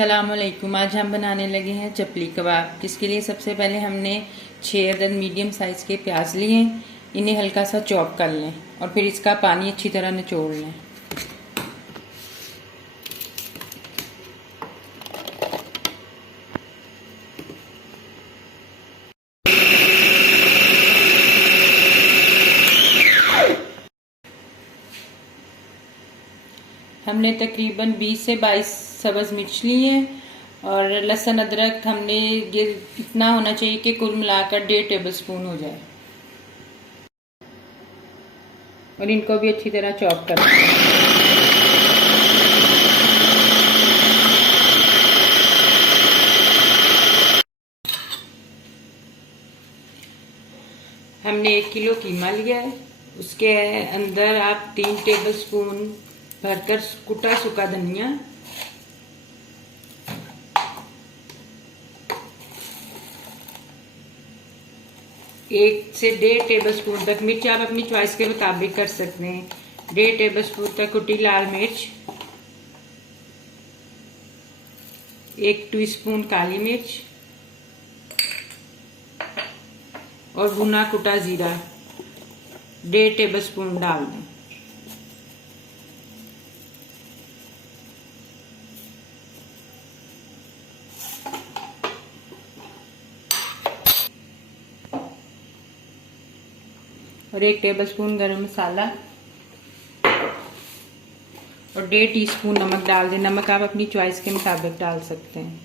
अस्सलामुअलैकुम। आज हम बनाने लगे हैं चपली कबाब, जिसके लिए सबसे पहले हमने 6 अदद मीडियम साइज़ के प्याज लिए हैं। इन्हें हल्का सा चॉप कर लें और फिर इसका पानी अच्छी तरह निचोड़ लें। हमने तकरीबन 20 से 22 सब्ज़ मिर्च ली हैं और लहसुन अदरक हमने ये इतना होना चाहिए कि कुल मिलाकर 1.5 टेबल स्पून हो जाए और इनको भी अच्छी तरह चॉप कर लें। हमने 1 किलो कीमा लिया है। उसके अंदर आप 3 टेबल स्पून भरकर कुटा सूखा धनिया, 1 से 1.5 टेबल स्पून तक मिर्च आप अपनी चॉइस के मुताबिक कर सकते हैं। 1.5 टेबल स्पून तक कुटी लाल मिर्च, 1 टीस्पून काली मिर्च और भुना कुटा जीरा 1.5 टेबल स्पून डाल दें। और 1 टेबल स्पून गरम मसाला और 1.5 टीस्पून नमक डाल दें। नमक आप अपनी चॉइस के मुताबिक डाल सकते हैं।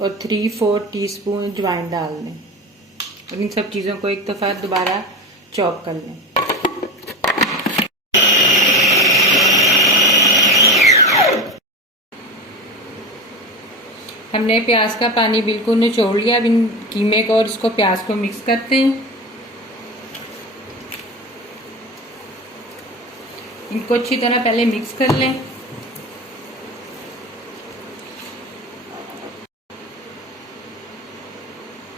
और 3/4 टीस्पून अजवाइन डाल दें और इन सब चीज़ों को एक दफ़ा दोबारा चॉप कर लें। हमने प्याज का पानी बिल्कुल निचोड़ लिया। अब इन कीमे को और इसको प्याज को मिक्स करते हैं। इनको अच्छी तरह पहले मिक्स कर लें।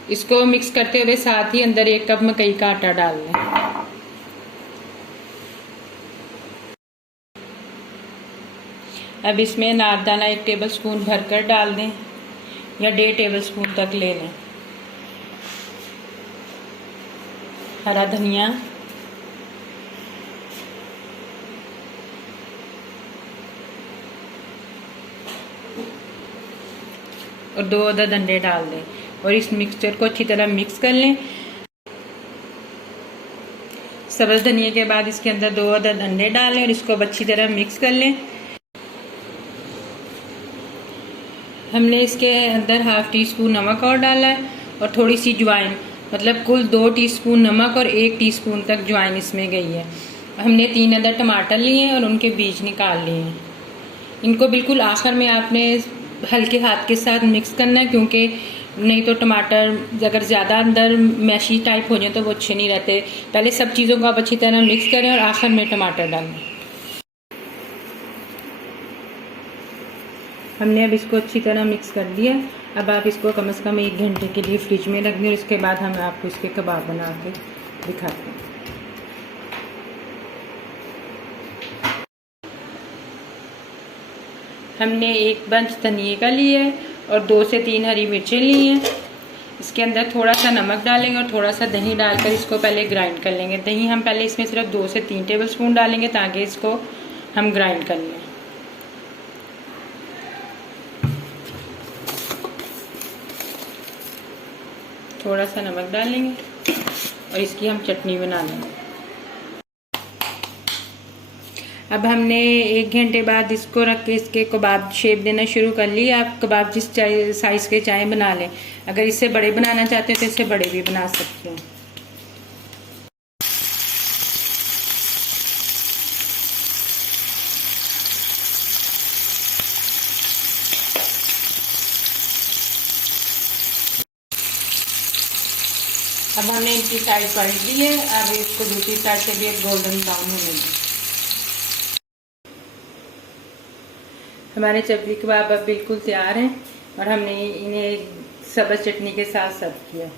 इसको मिक्स करते हुए साथ ही अंदर 1 कप मकई का आटा डाल लें। अब इसमें नारदाना 1 टेबल स्पून भरकर डाल दें या 1.5 टेबल स्पून तक ले लें। हरा धनिया और 2 अदद अंडे डाल दें और इस मिक्सचर को अच्छी तरह मिक्स कर लें। सब्ज़ धनिया के बाद इसके अंदर 2 अदद अंडे डालें और इसको अच्छी तरह मिक्स कर लें। हमने इसके अंदर 1/2 टीस्पून नमक और डाला है और थोड़ी सी ज्वाइन, मतलब कुल 2 टीस्पून नमक और 1 टीस्पून तक ज्वाइन इसमें गई है। हमने 3 अदद टमाटर लिए हैं और उनके बीज निकाल लिए हैं। इनको बिल्कुल आखिर में आपने हल्के हाथ के साथ मिक्स करना है, क्योंकि नहीं तो टमाटर अगर ज़्यादा अंदर मैशी टाइप हो जाए तो वो अच्छे नहीं रहते। पहले सब चीज़ों को आप अच्छी तरह मिक्स करें और आखिर में टमाटर डालें। हमने अब इसको अच्छी तरह मिक्स कर दिया। अब आप इसको कम से कम 1 घंटे के लिए फ्रिज में रख दें और इसके बाद हम आपको इसके कबाब बना के दिखाते हैं। हमने 1 बंच धनिए का लिया है और 2 से 3 हरी मिर्चें ली हैं। इसके अंदर थोड़ा सा नमक डालेंगे और थोड़ा सा दही डालकर इसको पहले ग्राइंड कर लेंगे। दही हम पहले इसमें सिर्फ 2 से 3 टेबल स्पून डालेंगे ताकि इसको हम ग्राइंड कर लें। थोड़ा सा नमक डालेंगे और इसकी हम चटनी बना लेंगे। अब हमने 1 घंटे बाद इसको रख के इसके कबाब शेप देना शुरू कर ली। आप कबाब जिस साइज़ के चाहे बना लें। अगर इससे बड़े बनाना चाहते हैं तो इससे बड़े भी बना सकते हैं। अब हमने इनकी साइड पलट दी है। अब इसको दूसरी साइड से भी एक गोल्डन ब्राउन होने दें। हमारे चपली कबाब अब बिल्कुल तैयार हैं और हमने इन्हें सब्ज़ चटनी के साथ सर्व किया।